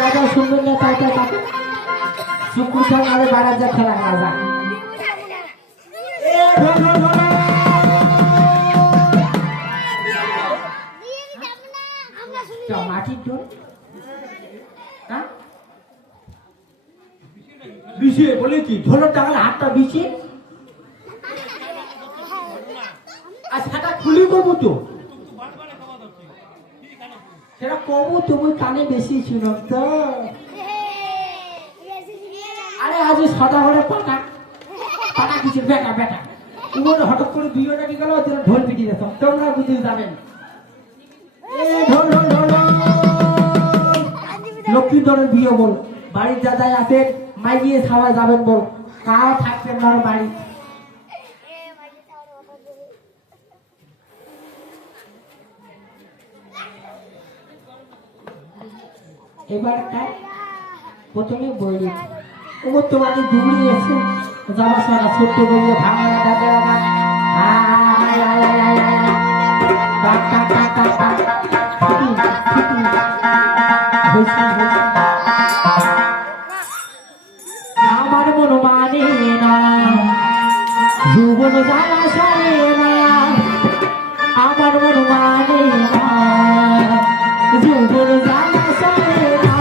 দাদা সুন্দর না তাই তাই তাকে শুক্র খান আরে বাড়া যা খেলা না যা মাটির ঢোল হ্যাঁ বিছিয়ে বলে কি ঢোলের টাকার হাতটা বিছিয়ে আর সেটা খুলি কবু তো সেটা কবু তুমি কানে বেশি শুনো তো আরে আজ সাদা ঘরে পাটা পাটা কিছু বেটা বেটা তোমার হঠাৎ করে বিয়ে নাকি গেল ঢোল পিটিয়ে যেত তোমরা বুঝতে যাবেন ঢোল ঢোল ঢোল লক্ষ্মীধরের বিয়ে বল বাড়ির দাদাই আছে মাই গিয়ে খাওয়া যাবেন বল কাও থাকবেন না বাড়ি এবার প্রথমে বলি ওর তোমাকে দূরে এসে যাওয়া সারা ছোট্ট বললে ভাঙা আমার মন মানে না যুবন জ্বালা সরে না আমার মন মানে না যুবন জ্বালা সরে না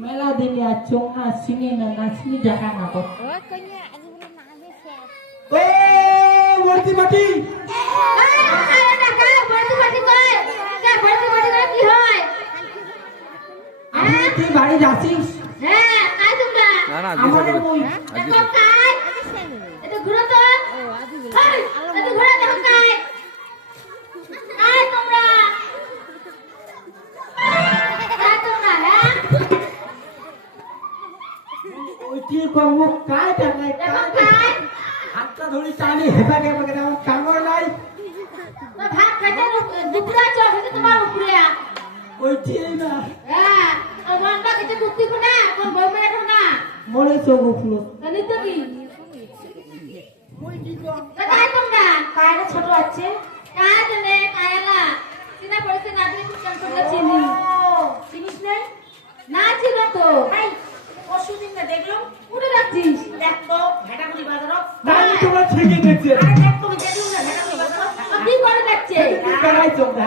মেলা দিনে আর চোখা চিনি না নাচনি দেখা না তো ভর্তি মাটি তুই বাড়ি যাচ্ছিস হাতটা ধরি টানি হেবা গেবা গেলে আমার কামড় নাই ভাত খাইতে দুপুরা চোখ হইতে তোমার উপরে ওই ঠিক না হ্যাঁ আর মনটা খেতে মুক্তি কোনা কোন বই মেরে না মরে চোখ উঠলো জানি তো কি মুই কি কম কাই তোমরা কায়রে ছোট আছে কাজ নে কায়ালা চিনা পড়ছে না দিলে চিকেন করলে চিনি চিনিস নাই না ছিল তো ভাই পরশুদিন না দেখলাম উড়ে রাখছিস দেখ তো ভেটাগুড়ি বাজার আমি তোমার ঠিকই দেখছি আরে দেখ তুমি দেখলুম না ভেটাগুড়ি বাজার কি করে দেখছে কারাই চোখা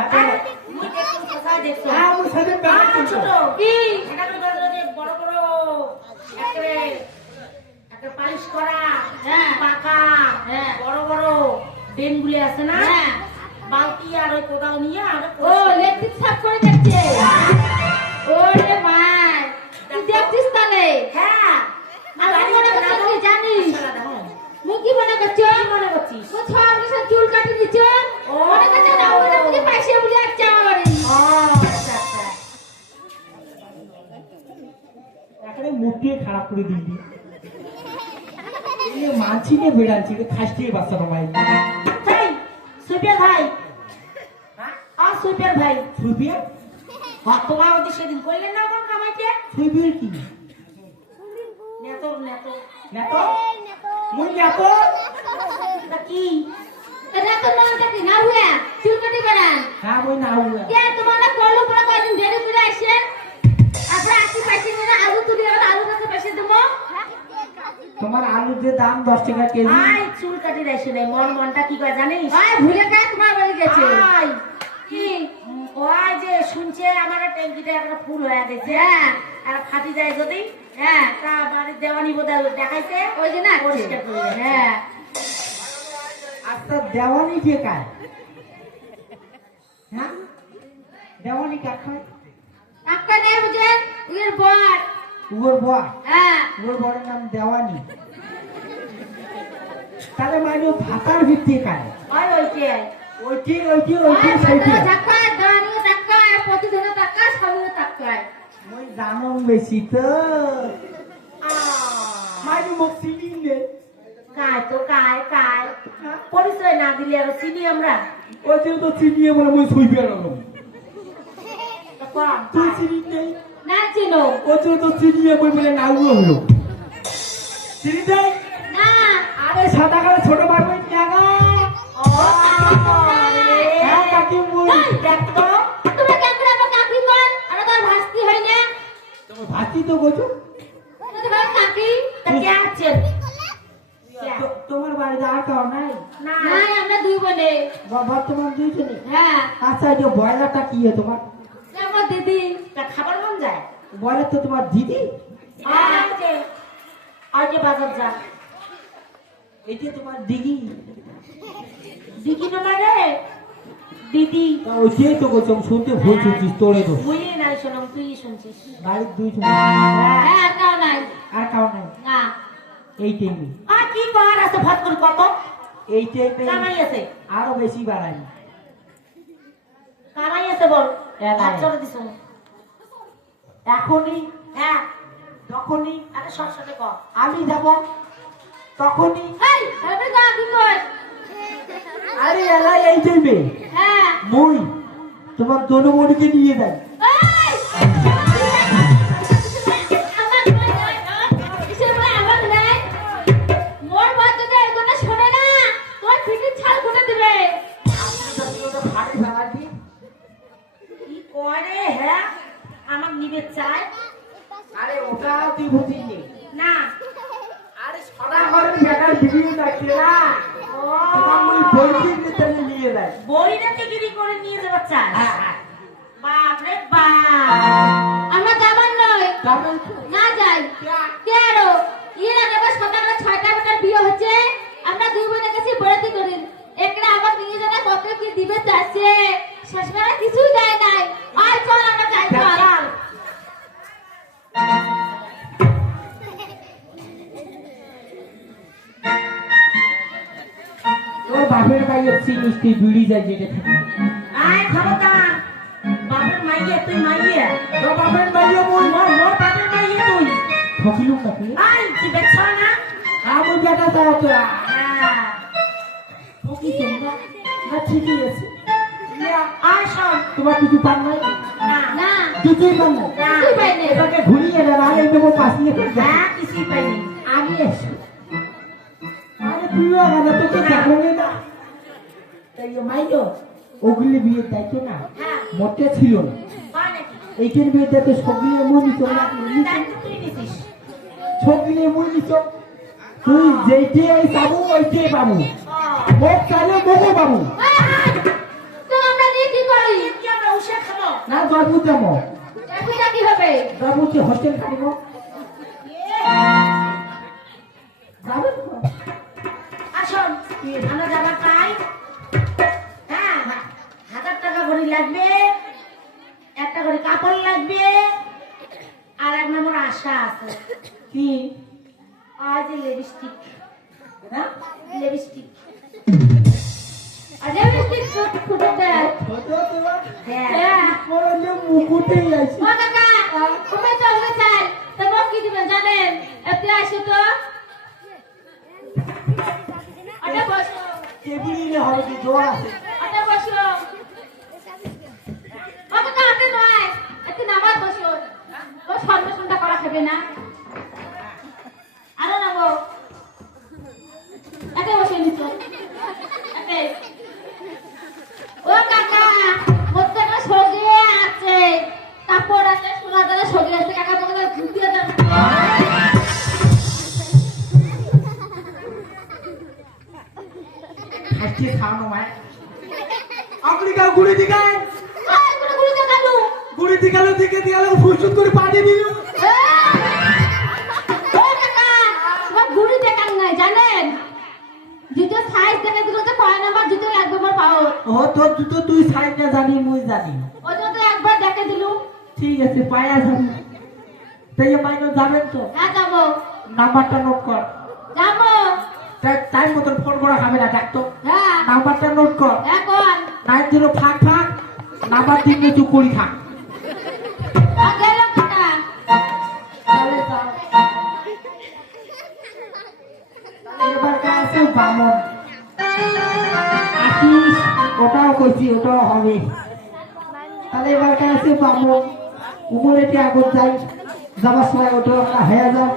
মুই দেখলুম কোথায় দেখছো হ্যাঁ আমার সাথে বেড়াই ছোট ছোট কি ভেটাগুড়ি বাজারে যে বড় বড় একটা পালিশ করা হ্যাঁ। পাকা হ্যাঁ। বড় বড় ডেনগুলি আছে না হ্যাঁ। বালতি আর ওই কোদাল নিয়ে আর ও লেট্রিক সাফ করে দেখছে ওরে মাই তুই দেখছিস তাহলে হ্যাঁ আমি মনে করছি তুই জানিস মুই কি মনে করছো মনে করছিস ও ছড়ি সব চুল কাটি দিছ ও। মনে করছে না ওটা মুই পয়সা বলি আচ্ছা আমার ও আচ্ছা আচ্ছা এখানে মুখটি খারাপ করে দিবি এই মাছি নে বেড়াচ্ছি খাসটিয়ে বাচ্চাটা ভাই ভাই সুপিয়ার ভাই সুপিয়ার ভাই সুবিয়া তোমার ওদের সেদিন করলেন না আমার কামাইতে সুবিয়া কি নেতো নেতো মুই নেতো তা কি এটা তো না কাটি না হুয়া চুল কাটি বেড়ান হ্যাঁ মুই না হুয়া কে তোমার না কল উপরে কদিন দেরি করে আসেন আপনারা 80 পয়সা নিয়ে আলু তুলি আর আলু কাছে পয়সা দেবো তোমার আলুর যে দাম 10 টাকা কেজি আই চুল কাটি রাইছে রে মনটা কি কয় জানিস আয় ভুলে গেছে তোমার বাড়ি গেছে আই কি ওই যে শুনছে আমার ট্যাঙ্কিটা একটা ফুল হয়ে গেছে হ্যাঁ আর ফাটি যায় যদি হ্যাঁ তা বাড়ির দেওয়ানি বোধহয় দেখাইছে ওই যে না পরিষ্কার করে যাচ্ছে। হ্যাঁ আচ্ছা দেওয়ানি কে কায় হ্যাঁ দেওয়ানি কার খায় আপকা নেই বুঝেন এর বর ওর বড় হ্যাঁ ওর বড়ের নাম দেওয়ানি তাহলে মানে ভাতার ভিত্তি কায় ওই ওইটাই ওইটি সেইটি ধাক্কা দানি ধাক্কা প্রতিদিন ধাক্কা সবুজ ধাক্কা মই জানো বেশি তো মানে মোক চিনি নে কায় তো কায় পরিচয় না দিলে আর চিনি আমরা ওই যে তো চিনিয়ে বলে মই ছুইবে রকম তা কম তুই চিনি নেই না চিনো ওই যে তো চিনিয়ে বই বলে নাও হলো চিনি দেয় না আরে সাদা কালো ছোট বাবু জায়গা ও হ্যাঁ কাকি মই দেখ তো তুমি কেন করে আমার কাকি কোন আর তোর ভাস্তি হয় না তোমার ভাতি তো গোছো তোমার কাকি তা কে আছেন তোমার বাড়িতে আর কাউ নাই না না আমরা দুই বোনে বর্তমান দুইজনে হ্যাঁ আচ্ছা এই যে বয়লারটা কি তোমার আমার দিদি তা খাবার মন যায় বয়লার তো তোমার দিদি আর যে বাজার যা এই যে তোমার দিদি দিকি না রে দিদি ওই যে তো গোছম শুনতে ভুল শুনছিস তোরে তো বুঝলি নাই শোনাম তুই শুনছিস বাড়ির দুইজনে হ্যাঁ আর কাও নাই আর কাউ নাই না এই টাইমে আর কি বার আছে ভাত করে কত এই টাইমে কামাই আছে আরো বেশি বাড়াই কামাই আছে বল এলাই। ভাত চড়ে দিছ এখনই হ্যাঁ যখনই আরে সব সাথে কর আমি যাব তখনই এই আমি কাকি কই আরে এলাই এই টাইমে হ্যাঁ মই তোমার দনমণিকে নিয়ে যাই এই আমার নাই কিসের বলে আমার নাই মোর বাচ্চাটা এগুলো শোনে না তোর ফিটির ছাল খুলে দিবে ভারী ভাড়াবি কি করে হ্যাঁ আমার নিবে চাই আরে ওটা তুই বুঝিস নি। না আরে সদা করে বেকার ভিডিও দেখছে না ও তোমার ওই বইটির ভিতরে নিয়ে যায় বইটা টিকিরি করে নিয়ে যাবে চাই হ্যাঁ হ্যাঁ বাপ রে বাপ আমরা যাবার নয় তারপর না যাই কে আরো এর আগে আবার সকালে 6টা বেটার বিয়ে হচ্ছে আমরা দুই বোনের কাছে বেড়াতে করি একটা আমার নিয়ে যারা কত কি দিবে চাচ্ছে শেষবেলা কিছুই দেয় নাই আর চল আমরা যাই চল তোর বাপের গায়ে চিনিস তুই বিড়ি যায় যেটা থাকে আয় খবরদার বাপের মাইয়ে তুই মাইয়ে তোর বাপের গায়ে মই মোর মোর বাপের মাইয়ে তুই ঠকিলুম না তুই আয় তুই বেছ না আমি বেটা তাও তোরা হ্যাঁ ঠকিস না ঠিকই আছে আয় শোন তোমার কিছু পান নাই না না কিছুই পান নাই কিছুই পাই নাই এটাকে ঘুরিয়ে দেন আর এই দেবো পাশিয়ে হ্যাঁ কিছুই পাইনি আগে এসো আরে বিয়ে হবে তোকে দেখবে না তাই মাইলো ওগুলি বিয়ে দায়িত্ব না হ্যাঁ মোটে ছিল না হয় নাকি এইখানে বিয়েতে তো সবগুলি মনি চলে দায়িত্ব তুই নিছিস সবগুলি মনি চল তুই যেইটাই পাবো ওইটাই পাবো মোক চাইলে মোকো পাবো তো আমরা নিয়ে কি করি কি আমরা উষা খাবো না বাবু যাবো এটা কি হবে বাবু কি হোটেল খাইব যাবে আসুন আমরা যাবার পাই হ্যাঁ 1000 টাকা করে লাগবে একটা করে কাপড় লাগবে আর এক নম্বর আশা আছে কি আজ লিপস্টিক না লিপস্টিক আরে মিস্টিক ফুটো দেয় ফটো তোলা হ্যাঁ করলে মুকুটেই আছে ও কাকা তুমি চলবে চাই তোমার কি দিবেন জানেন এতে আসো তো আরে বসো টেবিলে হবে কি জোর আছে আরে বসো ও কাকা আতে নয় এতে নামাজ বসো ও সন্ধ্যা করা খাবে না আরো নামো এতে বসে নিছো এতে ও কাকা প্রত্যেকটা সঙ্গে আছে কাপড় আছে সোনা দানা সঙ্গে আছে কাকা তোমাকে ধুতিয়ে দেন আজকে খাওয়ানো মায় আমেরিকা গুড়ি দিগায় গুলো গুলো দেখালু গুড়ি দিগালো দিকে দিগালো ফুসুত করে পাড়ে দিল ও কাকা তোমার গুড়ি দেখান নাই জানেন জুতো সাইজ দেখে দিল যে কয় নাম্বার জুতো লাগবে আমার পাও ও তোর জুতো তুই সাইড না জানি মুই জানি ওই জন্য একবার দেখে দিলু ঠিক আছে পায়া যাবি তাই মাইনো যাবেন তো হ্যাঁ যাবো নাম্বারটা নোট কর যাবো টাইম মতন ফোন করা খাবে না ডাক্তো হ্যাঁ নাম্বারটা নোট কর এখন 90 ফাঁক ফাঁক নাম্বার দিনে চুপ করি থাক গেল কাকা তাহলে যাও। এবার কাছে বামন আশিস ওটাও কইছি ওটাও হবে তাহলে এবার কাছে বামন উপরে কি আগুন যাই যাবার সময় ওটা হয়ে যাও